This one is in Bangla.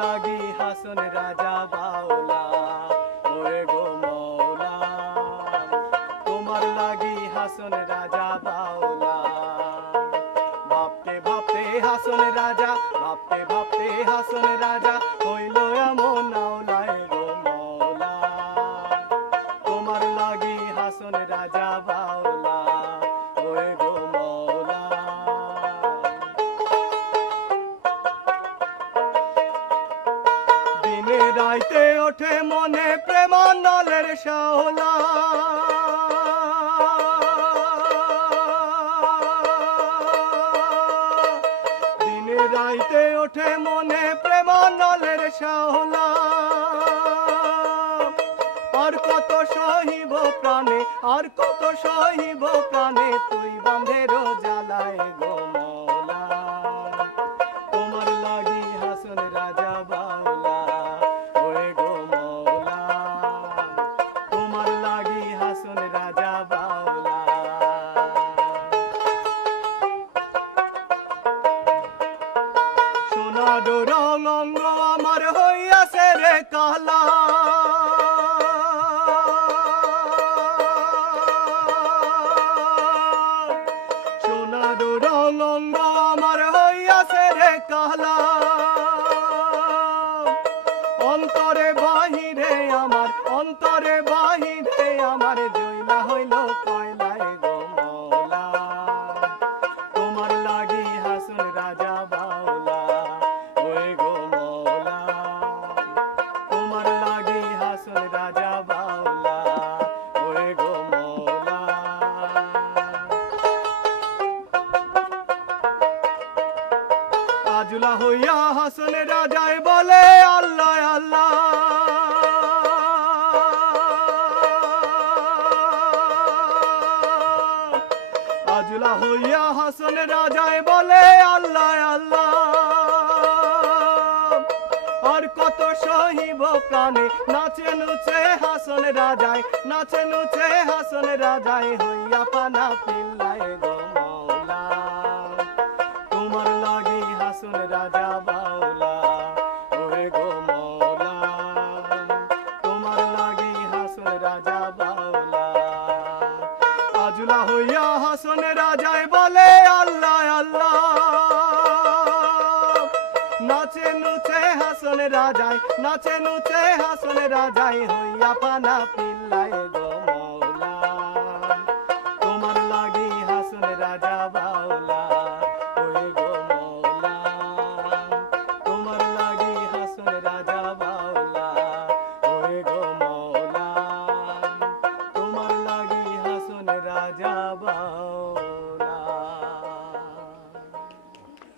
লাগি হাসন রাজা বাউলা ওরে গো মৌলা তোমার লাগি হাসন রাজা বাউলা ভাবতে ভাবতে হাসন রাজা ভাবতে ভাবতে হাসন রাজা হইল এমন আওলায় গো মৌলা তোমার লাগি হাসন রাজা বাউলা ওরে গো মৌলা দিনে রাইতে ওঠে মনে প্রেমানলের শাওলা দিনে রাইতে ওঠে মনে প্রেমানলের শাওলা আর কত সহিব প্রাণে আর কত সহিব প্রাণে তুই বাঁধের জ্বালায় গো মৌলা তোমার লাগি হাসন রাজা বাউলা ওরে গো মৌলা তোমার লাগি হাসন রাজা বাউলা সোনার রং অঙ্গ আমার হইয়াছে রে কালা সোনার রং অঙ্গ আমার হইয়াছে রে কালা অন্তরে বাহিরে আমার জইলা হইল কয়লায় গো মৌলা তোমার লাগি হাসন রাজা বাউলা ওরে গো মৌলা তোমার লাগি হাসন রাজা বাউলা ওরে গো মৌলা আজুলা হইয়া হাসন রাজায় বলে আল্লাহ আল্লাহ আজুলা হইয়া হাসন রাজায় বলে আল্লাহ আল্লাহ আর কত সহিব প্রাণে নাচে নুচে হাসন রাজায় নাচে নুচে হাসন রাজায় হইয়া পানা পিল্লায় গো মৌলা তোমার লাগি হাসন রাজা বাউলা ওরে গো মৌলা তোমার লাগি হাসন রাজা বাউলা আজুলা হইয়া হাসন রাজায় বলে আল্লাহ আল্লাহ নাচে নুচে হাসন রাজায় নাচে নুচে হাসন রাজায় হইয়া পানা পিল্লায় গো